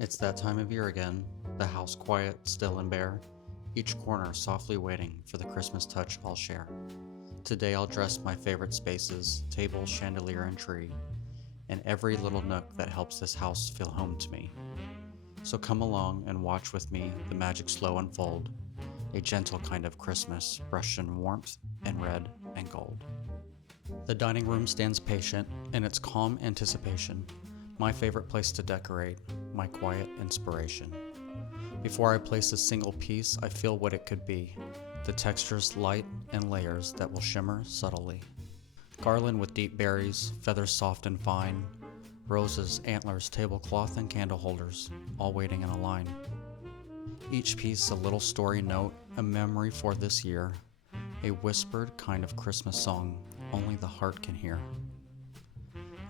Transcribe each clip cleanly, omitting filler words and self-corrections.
It's that time of year again, the house quiet, still and bare, each corner softly waiting for the Christmas touch I'll share. Today I'll dress my favorite spaces, table, chandelier, and tree, and every little nook that helps this house feel home to me. So come along and watch with me the magic slow unfold, a gentle kind of Christmas brushed in warmth and red and gold. The dining room stands patient in its calm anticipation, my favorite place to decorate, my quiet inspiration. Before I place a single piece, I feel what it could be, the textures, light, and layers that will shimmer subtly. Garland with deep berries, feathers soft and fine, roses, antlers, tablecloth, and candle holders, all waiting in a line. Each piece a little story note, a memory for this year, a whispered kind of Christmas song only the heart can hear.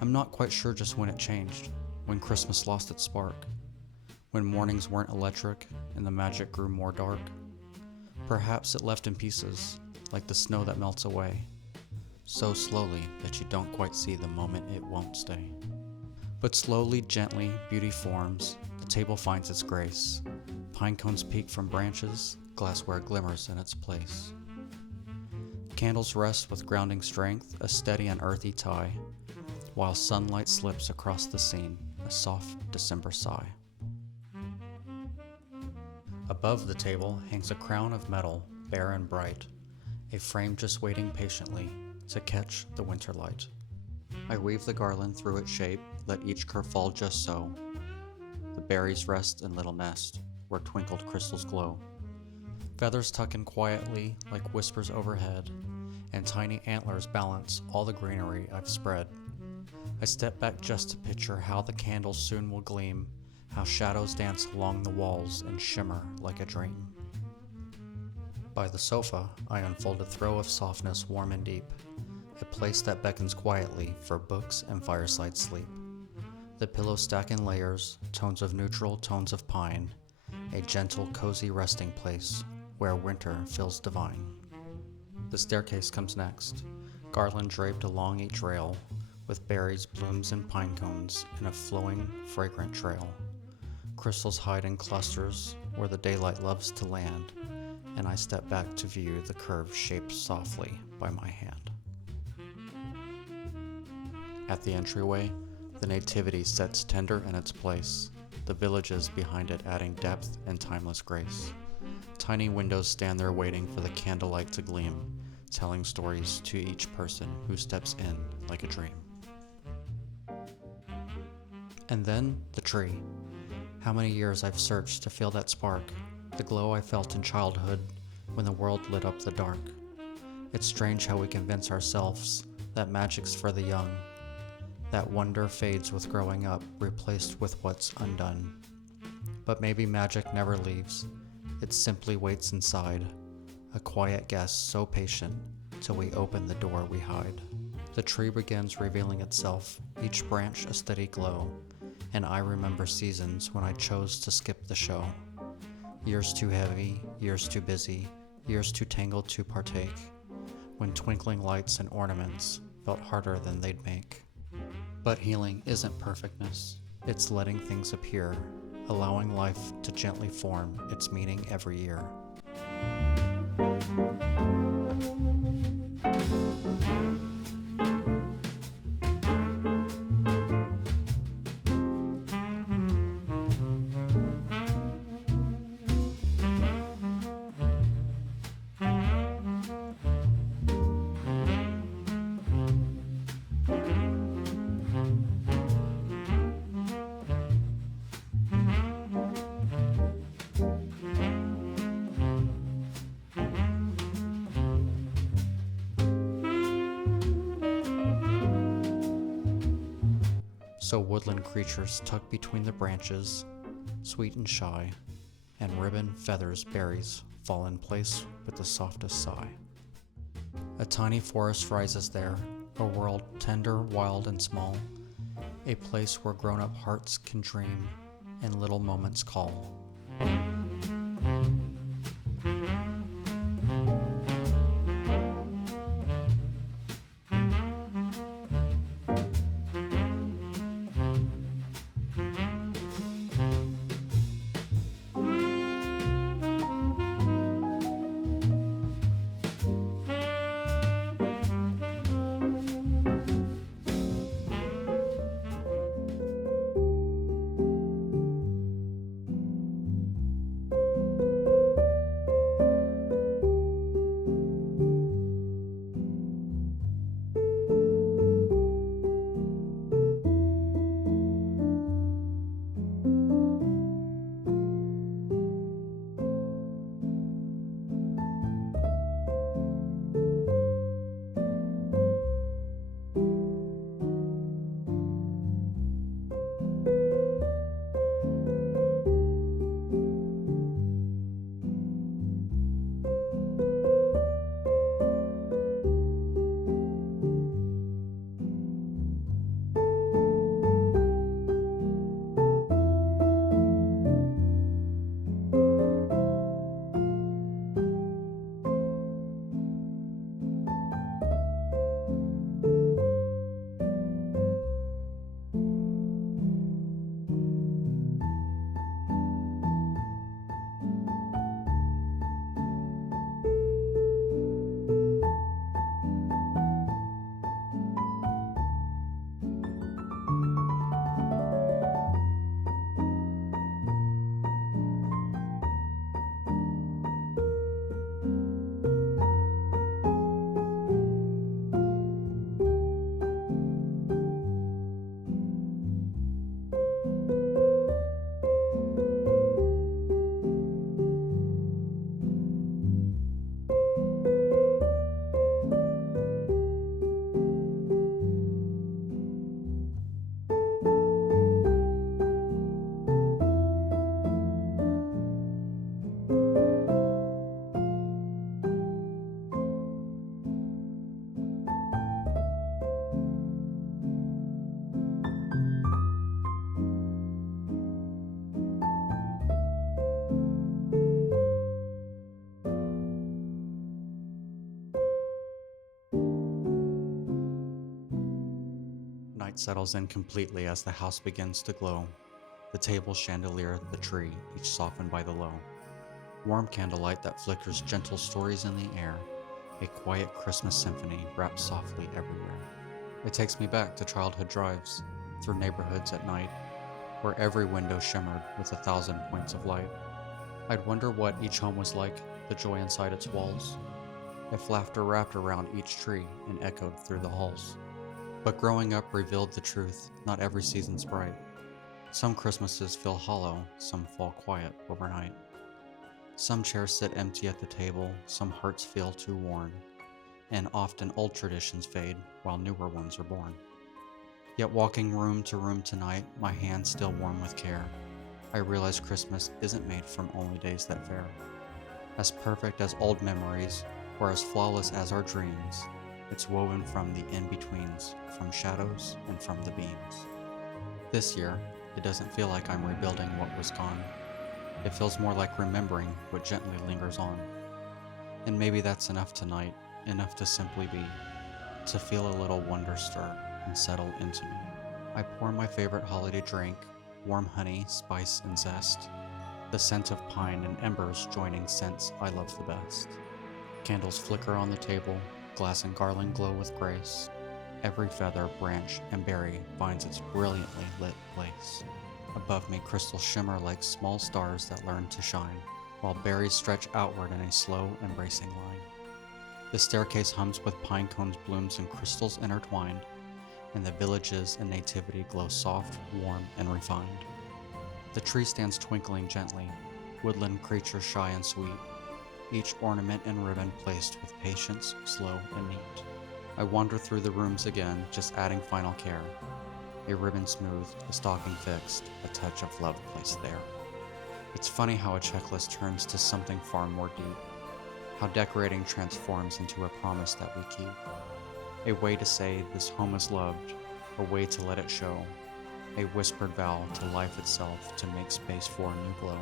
I'm not quite sure just when it changed, when Christmas lost its spark, when mornings weren't electric and the magic grew more dark. Perhaps it left in pieces, like the snow that melts away, so slowly that you don't quite see the moment it won't stay. But slowly, gently, beauty forms, the table finds its grace. Pine cones peek from branches, glassware glimmers in its place. Candles rest with grounding strength, a steady and earthy tie, while sunlight slips across the scene, a soft December sigh. Above the table hangs a crown of metal, bare and bright, a frame just waiting patiently to catch the winter light. I weave the garland through its shape, let each curve fall just so. The berries rest in little nest, where twinkled crystals glow. Feathers tuck in quietly like whispers overhead, and tiny antlers balance all the greenery I've spread. I step back just to picture how the candles soon will gleam, how shadows dance along the walls and shimmer like a dream. By the sofa, I unfold a throw of softness warm and deep, a place that beckons quietly for books and fireside sleep. The pillows stack in layers, tones of neutral, tones of pine, a gentle, cozy resting place where winter feels divine. The staircase comes next, garland draped along each rail, with berries, blooms, and pine cones in a flowing, fragrant trail. Crystals hide in clusters where the daylight loves to land, and I step back to view the curve shaped softly by my hand. At the entryway, the nativity sits tender in its place, the villages behind it adding depth and timeless grace. Tiny windows stand there waiting for the candlelight to gleam, telling stories to each person who steps in like a dream. And then the tree. How many years I've searched to feel that spark, the glow I felt in childhood when the world lit up the dark. It's strange how we convince ourselves that magic's for the young, that wonder fades with growing up, replaced with what's undone. But maybe magic never leaves, it simply waits inside, a quiet guest so patient till we open the door we hide. The tree begins revealing itself, each branch a steady glow, and I remember seasons when I chose to skip the show. Years too heavy, years too busy, years too tangled to partake, when twinkling lights and ornaments felt harder than they'd make. But healing isn't perfectness, it's letting things appear, allowing life to gently form its meaning every year. So woodland creatures tuck between the branches, sweet and shy, and ribbon, feathers, berries fall in place with the softest sigh. A tiny forest rises there, a world tender, wild, and small, a place where grown-up hearts can dream and little moments call. quiet settles in completely as the house begins to glow. The table chandelier, the tree, each softened by the low. Warm candlelight that flickers gentle stories in the air. A quiet Christmas symphony wraps softly everywhere. It takes me back to childhood drives, through neighborhoods at night, where every window shimmered with 1,000 points of light. I'd wonder what each home was like, the joy inside its walls, if laughter wrapped around each tree and echoed through the halls. But growing up revealed the truth, not every season's bright. Some Christmases feel hollow, some fall quiet overnight. Some chairs sit empty at the table, some hearts feel too worn, and often old traditions fade while newer ones are born. Yet walking room to room tonight, my hands still warm with care. I realize Christmas isn't made from only days that fare. As perfect as old memories, or as flawless as our dreams, it's woven from the in-betweens, from shadows and from the beams. This year, it doesn't feel like I'm rebuilding what was gone. It feels more like remembering what gently lingers on. And maybe that's enough tonight, enough to simply be, to feel a little wonder stir and settle into me. I pour my favorite holiday drink, warm honey, spice, and zest. The scent of pine and embers joining scents I love the best. Candles flicker on the table, glass and garland glow with grace. Every feather, branch, and berry finds its brilliantly lit place. Above me, crystals shimmer like small stars that learn to shine, while berries stretch outward in a slow, embracing line. The staircase hums with pine cones, blooms, and crystals intertwined, and the villages and nativity glow soft, warm, and refined. The tree stands twinkling gently, woodland creatures shy and sweet, each ornament and ribbon placed with patience, slow and neat. I wander through the rooms again, just adding final care. A ribbon smoothed, a stocking fixed, a touch of love placed there. It's funny how a checklist turns to something far more deep, how decorating transforms into a promise that we keep. A way to say this home is loved, a way to let it show, a whispered vow to life itself to make space for a new glow.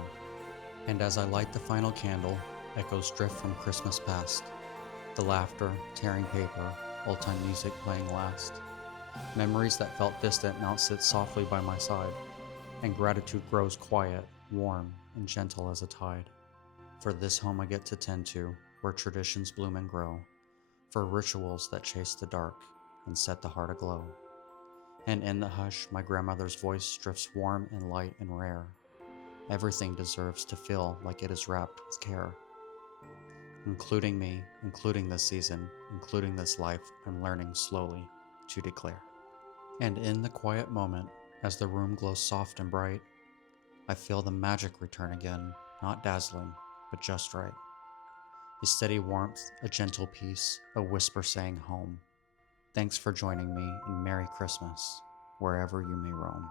And as I light the final candle, echoes drift from Christmas past. The laughter, tearing paper, old-time music playing last. Memories that felt distant now sit softly by my side, and gratitude grows quiet, warm, and gentle as a tide. For this home I get to tend to, where traditions bloom and grow, for rituals that chase the dark and set the heart aglow. And in the hush, my grandmother's voice drifts warm and light and rare. Everything deserves to feel like it is wrapped with care. Including me, including this season, including this life I'm learning slowly to declare. And in the quiet moment, as the room glows soft and bright, I feel the magic return again, not dazzling, but just right. A steady warmth, a gentle peace, a whisper saying home. Thanks for joining me, and Merry Christmas, wherever you may roam.